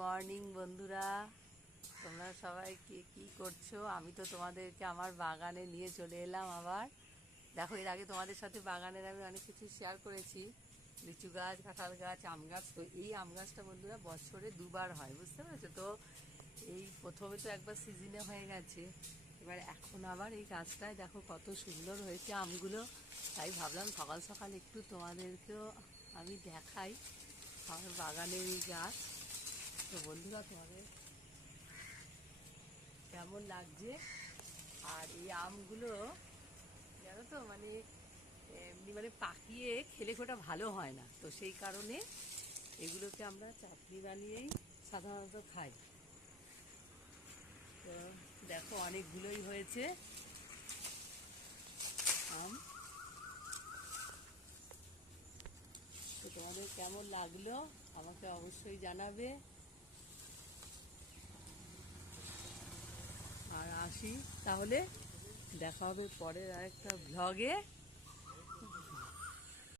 Morning বন্ধুরা, তোমরা সবাই কে কী করছো? আমি তো তোমাদেরকে আমার বাগানে নিয়ে চলে এলাম আবার। দেখো, এর আগে তোমাদের সাথে বাগানের আমি অনেক কিছু শেয়ার করেছি, লিচু গাছ, কাঁঠাল গাছ, আম গাছ। তো এই আম গাছটা বন্ধুরা বছরে দুবার হয়, বুঝতে পেরেছো তো? এই প্রথমে তো একবার সিজনে হয়ে গেছে, এবার এখন আবার এই গাছটায় দেখো কত সুন্দর হয়েছে আমগুলো। তাই ভাবলাম সকাল সকাল একটু তোমাদেরকেও আমি দেখাই আমার বাগানের এই গাছ। তো বন্ধুরা, তোমাদের কেমন লাগছে? আর এই আমগুলো জানো তো, মানে এমনি মানে পাকিয়ে খেলে খোটা ভালো হয় না, তো সেই কারণে এগুলোকে আমরা চাটনি বানিয়েই সাধারণত খাই। তো দেখো, অনেকগুলোই হয়েছে আম। তো তোমাদের কেমন লাগলো আমাকে অবশ্যই জানাবে। আর আসি তাহলে, দেখা হবে পরের আরেকটা ব্লগে।